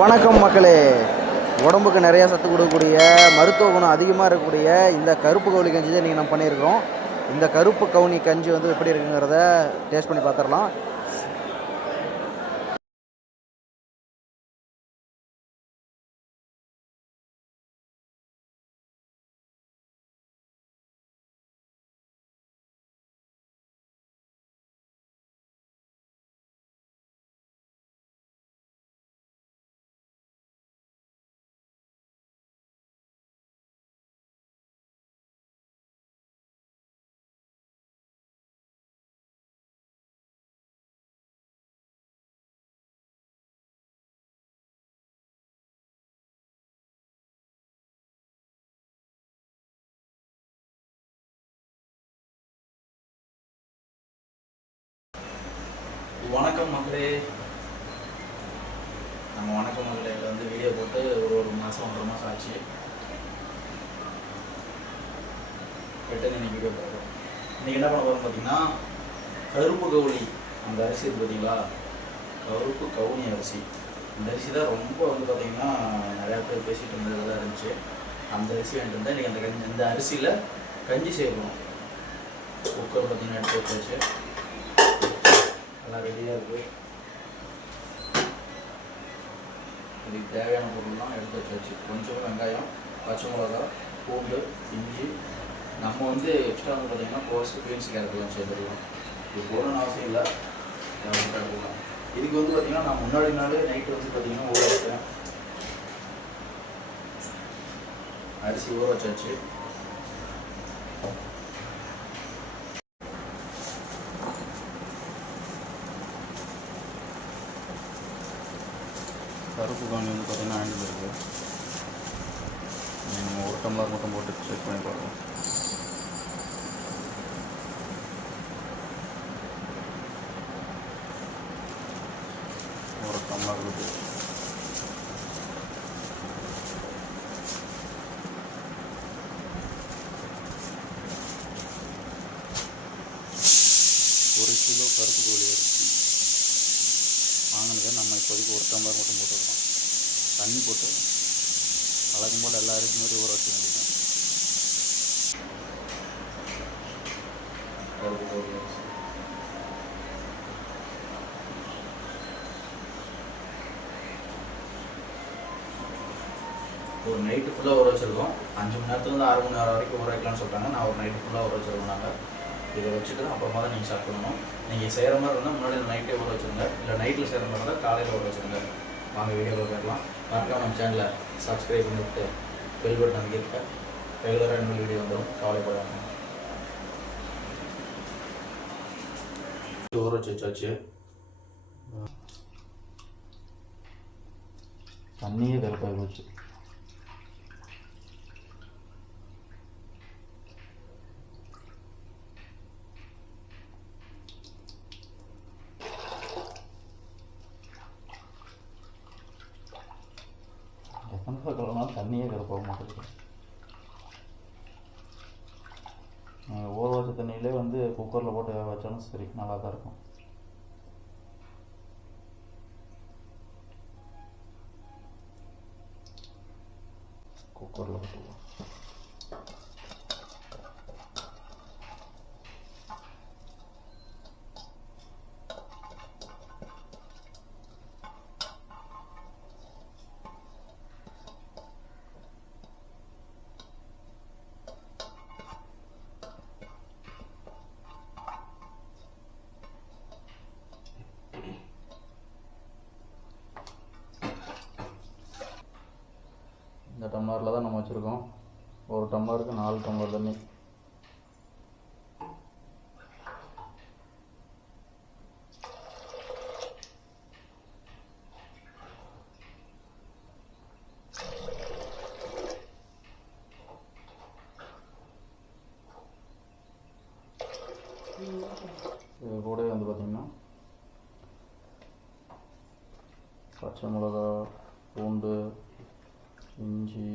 வணக்கம் மக்களே. உடம்புக்கு நிறைய சத்து கொடுக்கக்கூடிய மருத்துவ குணம் அதிகமாக இருக்கக்கூடிய இந்த கருப்பு கவுனி கஞ்சி தான் நீங்கள் நம்ம பண்ணியிருக்கிறோம். இந்த கருப்பு கவுனி கஞ்சி வந்து எப்படி இருக்குங்கிறத டேஸ்ட் பண்ணி பார்த்துடலாம். வணக்கம் மக்களே நம்ம வணக்கம் மகளே. வந்து வீடியோ போட்டு ஒரு ஒரு மாதம் ஒன்றரை மாதம் ஆச்சு. ரிட்டன் இன்னைக்கு வீடியோ போடுறோம். இன்றைக்கி என்ன பண்ண போகிறோம் பார்த்தீங்கன்னா கருப்பு கவுனி அந்த அரிசி பார்த்தீங்களா கருப்பு கவுனி அரிசி. அந்த அரிசி தான் ரொம்ப வந்து பார்த்தீங்கன்னா நிறையா பேர் பேசிகிட்டு இருந்ததெல்லாம் இருந்துச்சு. அந்த அரிசி வாங்கிட்டு இருந்தால் இன்றைக்கி அந்த கஞ்சி இந்த அரிசியில் கஞ்சி செய்யணும் குக்கர் பார்த்தீங்கன்னா எடுத்து வச்சு எல்லாம் ரெடியாக இருக்குது இதுக்கு தேவையான பொருள்லாம் எடுத்து வச்சாச்சு கொஞ்சம் வெங்காயம் பச்சை மிளகா பூண்டு இஞ்சி. நம்ம வந்து எக்ஸ்ட்ரா வந்து பார்த்தீங்கன்னா கோஸ் பீன்ஸ் கேரட்லாம் சேர்த்துருக்கோம் இது போடணும்னு அவசியம் இல்லை. எடுத்துக்கலாம். இதுக்கு வந்து பார்த்தீங்கன்னா நான் முன்னாடி நாளே நைட்டு வந்து பார்த்தீங்கன்னா ஊற வச்சேன் அரிசி ஊற வச்சாச்சு. கருப்பு கவுனி வந்து பார்த்தீங்கன்னா ஆண்டில் இருக்குது நம்ம ஒரு டம்ளர் மட்டும் போட்டு செக் பண்ணி பார்க்கலாம் ஒரு டம்ளர் இருக்குது ஒரு கிலோ கருப்பு கோழி அரிசி வாங்கினதை நம்ம இப்போதைக்கு ஒரு டம்ளர் மட்டும் போட்டுருக்கோம். தண்ணி போட்டு வழக்கம் போல் எல்லா அரிசி மாதிரி ஊற வச்சு வேண்டியதான் ஒரு நைட்டு ஃபுல்லாக ஊற வச்சுருக்கோம். அஞ்சு மணி நேரத்துலேருந்து ஆறு மணி நேரம் வரைக்கும் ஊற வைக்கலாம்னு சொல்கிறாங்க நான் ஒரு நைட்டு ஃபுல்லாக ஊற வச்சுருக்கோம் நாங்கள் இதை வச்சுட்டு அப்புறமா தான் நீங்கள் ஸ்டார்ட் பண்ணணும். நீங்கள் செய்கிற மாதிரி இருந்தால் முன்னாடி நைட்டே ஊற வச்சுருங்க. இல்லை நைட்டில் செய்கிற மாதிரி இருந்தால் காலையில் ஊற வச்சுருங்க. வாங்க வீடியோவில் கேட்கலாம் மறக்காம நம்ம சேனலை சப்ஸ்கிரைப் பண்ணிவிட்டு பெல் பட்டன் அமைக்கிட்ட ரெகுலராக இன்னொரு வீடியோ வந்துடும் கவலைப்படாமல் ஊற வச்சு வச்சாச்சு. தண்ணியே கரெக்டாக போச்சு எத்தனை தடவை தண்ணியே கருப்பாக மாட்டேங்குது ஊற வச்ச தண்ணியிலே வந்து குக்கரில் போட்டு வேக வச்சாலும் சரி நல்லா தான் இருக்கும் குக்கரில் போட்டுக்கலாம். இந்த டம்ளரில் தான் நம்ம வச்சுருக்கோம். ஒரு டம்ளருக்கு நாலு டம்ளர் தண்ணி. இது கூடவே வந்து பார்த்திங்கன்னா பச்சை மிளகா பூண்டு இஞ்சி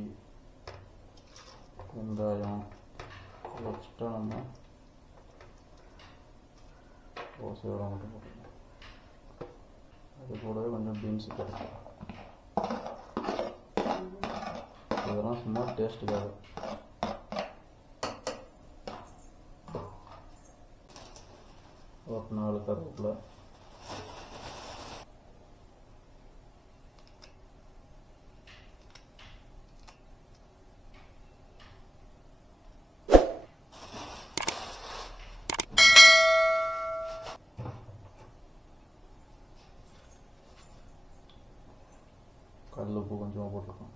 வெங்காயம் வச்சுட்டா நம்ம தோசையோட மட்டும் போட்டுக்கணும் அது கூடவே கொஞ்சம் பீன்ஸ் கிடைக்கும் இதெல்லாம் சும்மா டேஸ்ட்டுக்காக ஒரு நாலு கருவேப்பிலை கல் உப்பு கொஞ்சமாக போட்டிருக்கோம்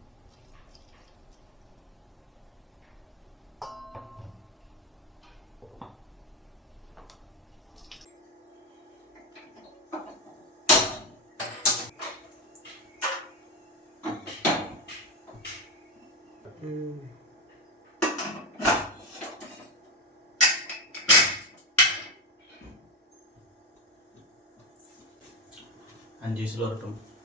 அஞ்சு விசில்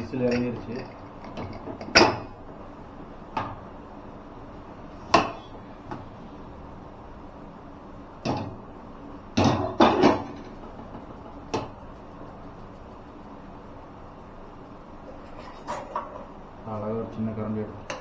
விசில் இறங்கிருச்சு. அழகாக ஒரு சின்ன கரண்டி எடுத்து